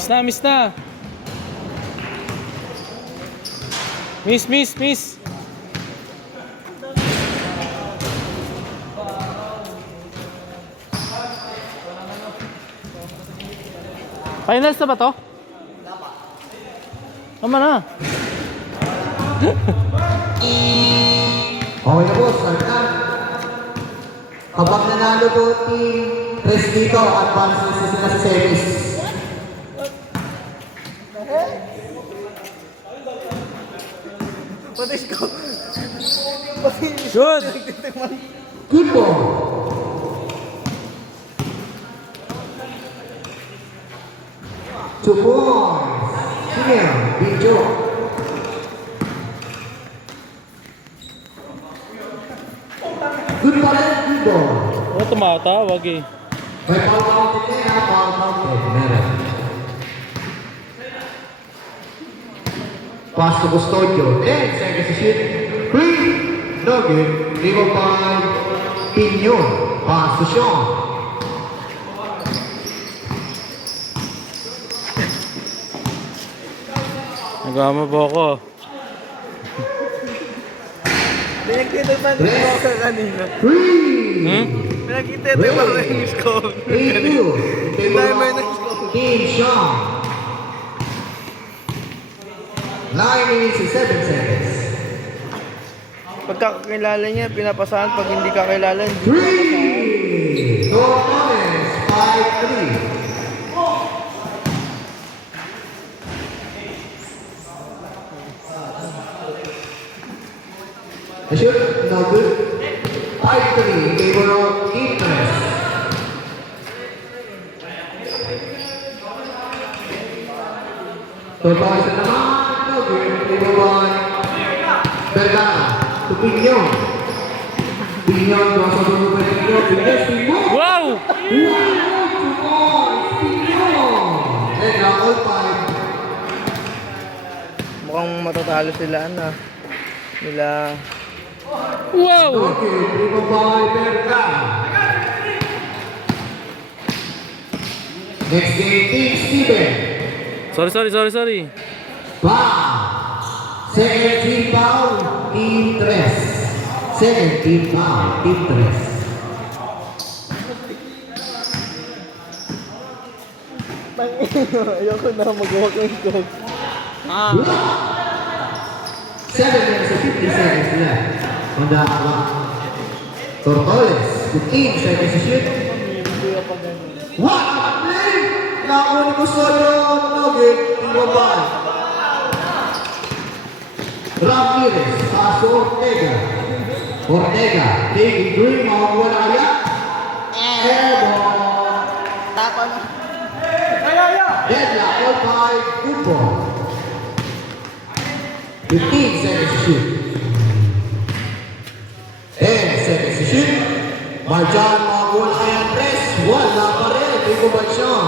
Miss na, miss na. Miss, miss, miss. Finals na ba to? Tama na. Okay na boss, start. Kapag nanalo po team Tres dito, advance na sila sa series. Patis ko. Good. Good ball. Two points. Sige, video. Good pa rin, good ball. Oh, tumatawag eh. May foul counted na yan, foul counted. Meron. Pass to Custodio. 10 seconds to shoot. Free. No good. Dribble by Pinyon. Pass to Sean. Nagama po ako. Pinagkita pa rin ako ka kanina. Free. Pinagkita rin pa rin yung score. 3-2. Timer na score. Team Sean. 9 minutes and 7 seconds. Pagkakakilala niya, pinapasahan. Pag hindi kakilala, hindi. 3. Torres. 5-3. The shoot, no good. 5-3 in favor of Interest. Torres naman, no good. In favor of Vergara. To Pinyon. Pinyon, doon sa dulo pa Pinyon. Pinyon. Wow! Mukhang matatalo sila, nila. Wow! Next game, Team Steven. Sorry. Foul. Second team foul, Team Tres. Second team foul, Team Tres. Ayoko na mag-walk ng score. 7 minutes and 50 seconds left on the clock. Tortoles, 15 seconds to shoot. What a play! Nakuha ko sa yung nugget, ibabay. Ramirez, paso Ortega. Ortega, taking three, makakuha na kaya. Airball. Tapan. Deadlock, all five, good ball. 15 seconds to shoot. 10 seconds to shoot. Marjan, makakuha na kaya press. Wala pa rin, Rico Bansyon.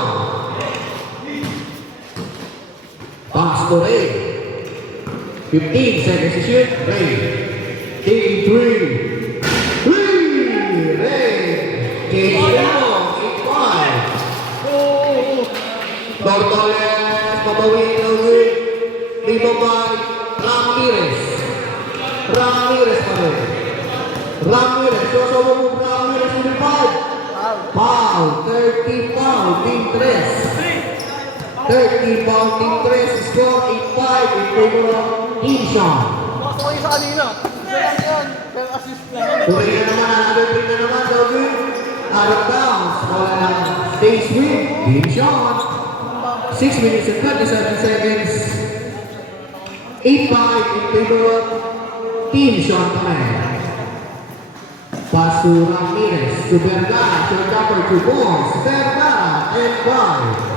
Pass to Ray. 15 seconds to shoot. Ray. Taking three. Ray. Taking 8-5. Tortoles, papawin na ulit. Ribabay, Ramirez. Ramirez pa rin. Ramirez, sasawa mo Ramirez in the foul. Foul, 30 foul, Team Tres. 30 foul, Team Tres. Score 8-5 in favor of Team Sean. Pasok kayo sa kanina. Pero assist lang. Tuloy na naman, another three na naman, Dogi. Out of bounds. Wala lang. Stays with Team Sean. 6 minutes and 27 seconds. 8-5 in favor of Team Sean Command. Pass to Ramirez to Vergara. Short upper 2 points. Vergara and 5.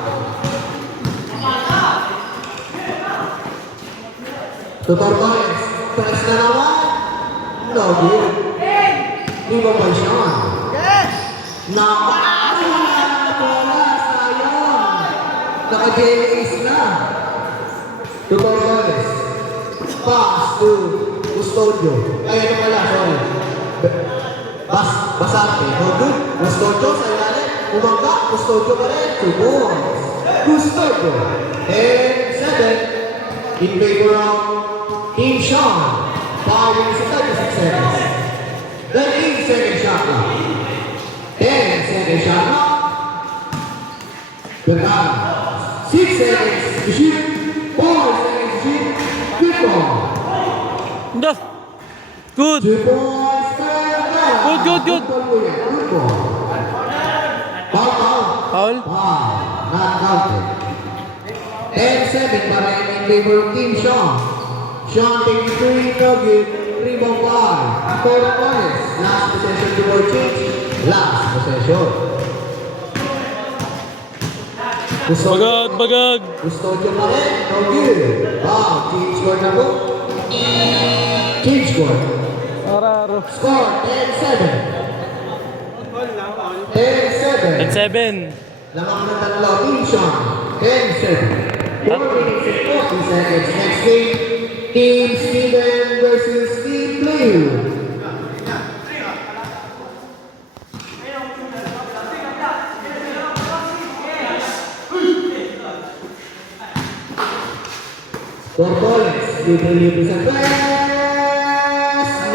To Tortoles. Press na naman. No good. Di ba ba Sean? Yes! Wala, sayang. Naka-JLAs na. To Torres. Pass to Custodio. Ay, ano pala, sorry. Basarte. No good. Custodio sa ilalim. Umangka. Custodio pa rin. 2 points. Custodio. 10-7 in favor of Team Sean. 5 minutes and 36 seconds. The 8-second shot clock. 10-second shot clock. Good time. 6 seconds to shoot. 4 seconds to shoot. Good ball. Duh. Good. 2 points. Good, good, good. Good ball. Foul, foul. Foul. Wow, not counted. 10-7 pa rin in favor of Team Sean. Sean taking 3, no good. Rebound 5. 4 points. Last possession to board change. Last possession. Bagag, bagag. Custodio pa rin, no good. Wow, change score na po. Change score. Araro. Score 10-7. 10-7. 10-7. Lamang ng tatlo, Team Sean. 10-7. 4 minutes and 40 seconds. Next game, Team Steven versus Team Blue. Tortoles, libre-libre sa press.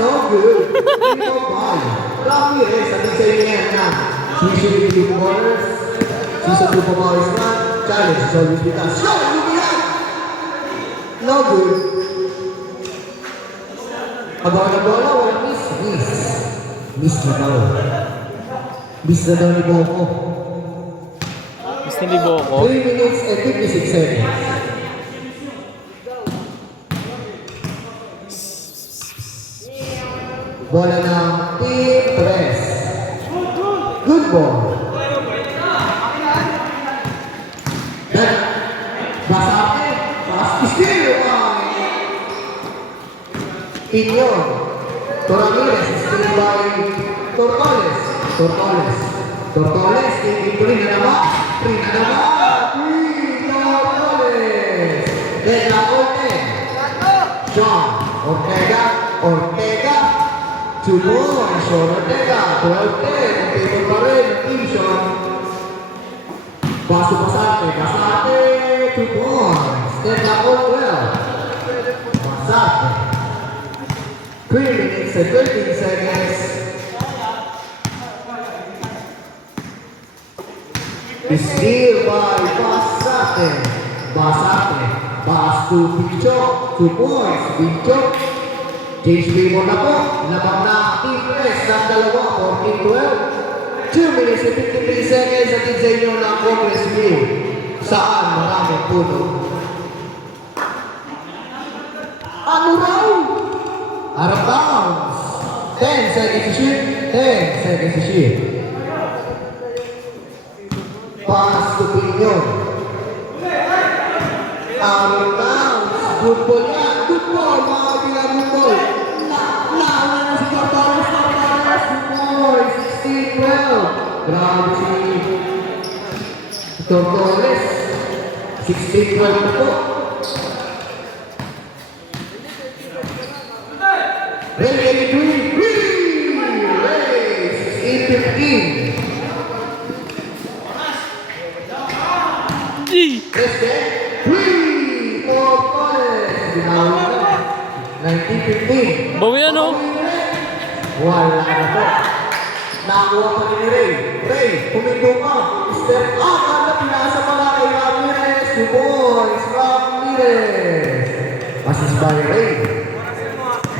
No good. Rebound ball. Ramirez, sabi sa inyo yan na season 2 ballers. Season 2 ballers na. Challenge is always with us. Shot! Lumihan! No good. Pagawa na bola, walang miss. Miss. Miss na daw. Miss na daw ni Boko. Miss na libo ko. 3 minutes and 56 seconds. Bola ng Team Tres. Good ball. Then, Basarte. Still Pinyon. Toramires. Still by Tortoles. Tortoles. Tortoles. Rin na naman. Rin na naman. Tortoles. Then, Lacote. Sean. Ortega. Ortega. 2 points, Sean Ortega, 12-10, ang table pa rin, ang Team Sean. Paso Basarte, Basarte, 2 points, then ako 12. Basarte. 3 minutes and 13 seconds. Steal by Basarte. Basarte, pass to Pinchok, 2 points, Pinchok. Change game na po. Labang na Team Press ng dalawa, 14-12. 2 minutes and 53 seconds at sa inyo ng Congress View. Saan maraming puno? Ano raw? Out of bounds. 10 seconds to shoot. 10 seconds to shoot. Pass to Pinyon. Out of bounds. Good ball yan. Good ball. Mga bilang good ball. Nauna na si Tortoles. Tortoles. Good ball. 16-12. Grabe si Tortoles. 16-12 na po. Ray, Ray, Ray, 16-15. G. President, 3, Tortoles. Binawi na. 19-15. Bawi ano? Wala na po. Nakuha pa ni Ray. Ray, huminto ka. Step up. Ano, pinasa pala kay Ramirez. 2 points, Ramirez. Assist by Ray.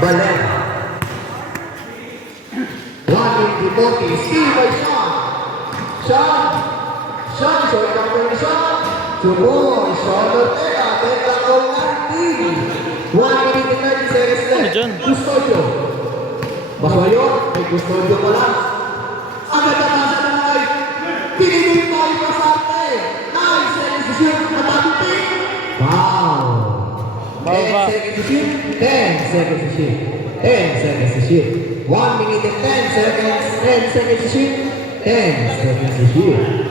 Balena. 1-40. Steal by Sean. Sean. Sean, short number ni Sean. 2 points, Sean Ortega. Benta ko ng team. 1 minute and 30 seconds left. Ano dyan? Custodio. Basoyo, may Custodio pa lang. Agad na nasa na ngay. Pinigil pa yung Basarte. 9 seconds to shoot. Matagutin. Wow. 10 seconds to shoot. 10 seconds to shoot. 10 seconds to shoot. 1 minute and 10 seconds. 10 seconds to shoot. 10 seconds to shoot.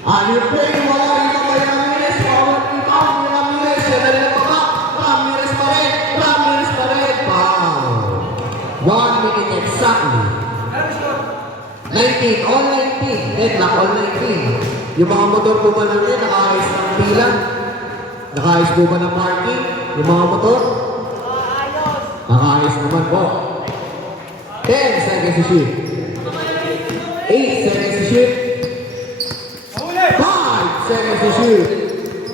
And you're playing wala rin na kay Ramirez. Power rebound ni Ramirez. Yan na rin ang paka. Ramirez pa rin. Ramirez pa rin. Wow. 1 minute exactly. 19, all 19. Deadlock, all 19. Yung mga motor po ba natin, nakaayos ng bilang? Nakaayos po ba ng parking? Yung mga motor? Nakaayos naman po. 10 seconds to shoot. 8 seconds to shoot. 5 seconds to shoot.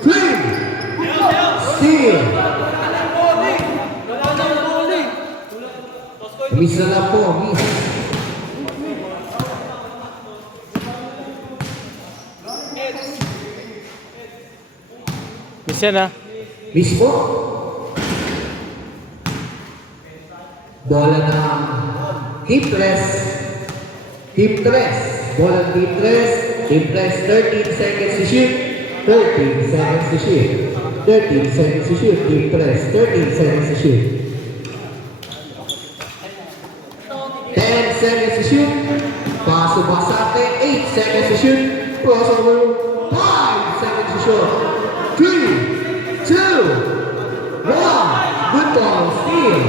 3. Steal. Miss na lang po, miss. Miss yan ah. Miss po. Bola na hip press. Hip press. Bola ng hip press. Hip press 13 seconds to shoot. 13 seconds to shoot. 13 seconds to shoot. Hip press 13 seconds to shoot. 10 seconds to shoot. Paso basate 8 seconds to shoot. Crossover 5 seconds to shoot. 3, 2, 1. Good ball. Steal.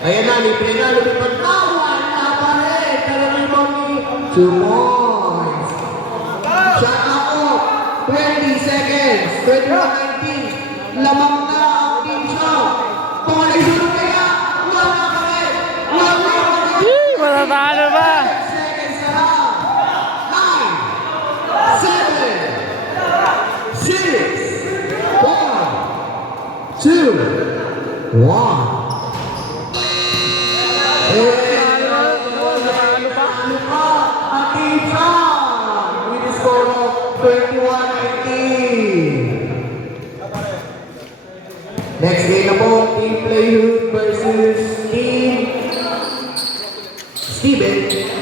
Ayan na, libre na, lumipad na, wala pa rin. Pero may money, 2 points. Shot out, 20 seconds, 21-19. Lamang na ang team shot. Pangalisunod kaya, wala pa rin. Wala pa rin. Matatalo ba? 10 seconds na lang. 9, 7, 6, 5, 4, 3, 2, 1. With a score of 21-19. Next game na po, Team Playhood versus Team Steven.